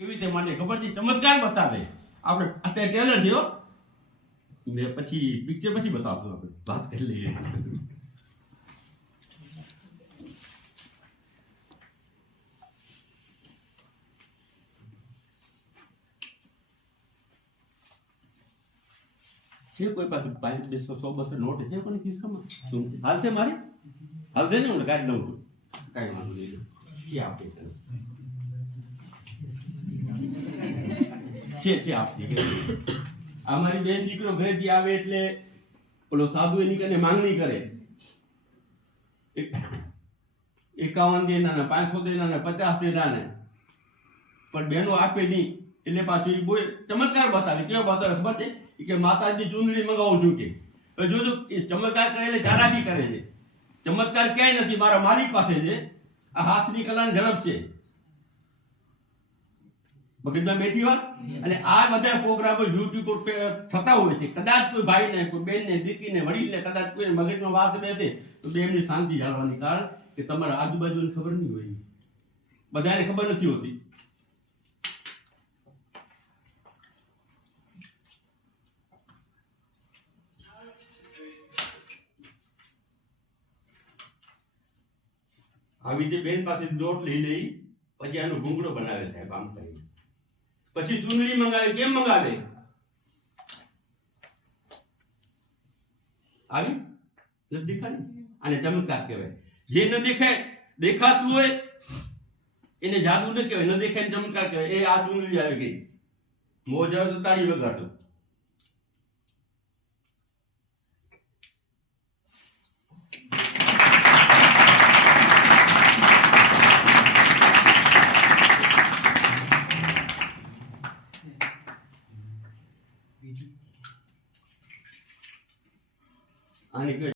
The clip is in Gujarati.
કેવી રીતે માને ખબર છે? ચમત્કાર બતાવે. આપણે અત્યારે ટ્રેલર થયો મેં પછી પિક્ચર પછી બતાવશું. આપણે વાત કરી લઈએ. છે કોઈ પાસે 500 200 નોટ છે કોની ખિસ્સામાં? હાલશે મારી? હાલશે ને? હું કાઢી લઉં છું. કાંઈ વાંધો નહીં. છે આપે છે આપતી. અમારી બેન દીકરો ઘરેથી આવે એટલે ઓલો સાધુ એની કને માંગણી કરે 51 દેના, 500 દેના, 50 દેના, પણ બેનો આપે નહીં. એટલે પાછું બોય ચમત્કાર બતાવે. કેવો બતાવે ખબર છે? કે માતાજી ચૂંદડી મંગાવું છું કે જોજો એ ચમત્કાર કરે એટલે ચાલાકી કરે છે. ચમત્કાર ક્યાંય નથી, મારા માલિક પાસે છે. આ હાથની કલાની ઝડપ છે. મગજમાં બેઠી વાત. અને આ બધા પ્રોગ્રામો યુટ્યુબ ઉપર થતા હોય છે. કદાચ કોઈ ભાઈને, કોઈ બેનને, દીકરીને, વડીલને કદાચ કોઈ મગજમાં વાત બેસે તો બે એમની શાંતિ જાળવવાની. કારણ કે તમારા આજુબાજુની ખબર નહીં હોય, બધાને ખબર નથી હોતી. આવી રીતે બેન પાસે દોટ લઈ લઈ પછી આનો ઘૂંઘડો બનાવે સાહેબ આમ કરીને. પછી ચૂંદડી મંગાવે. કેમ મંગાવે? આવી દેખાડી. આને ચમત્કાર કહેવાય. જે ન દેખાય, દેખાતું હોય એને જાદુ ન કહેવાય. ન દેખાય ચમત્કાર કહેવાય. એ આ ચૂંદડી આવી ગઈ. મોજ આવે તો તાળી વગાડો. આની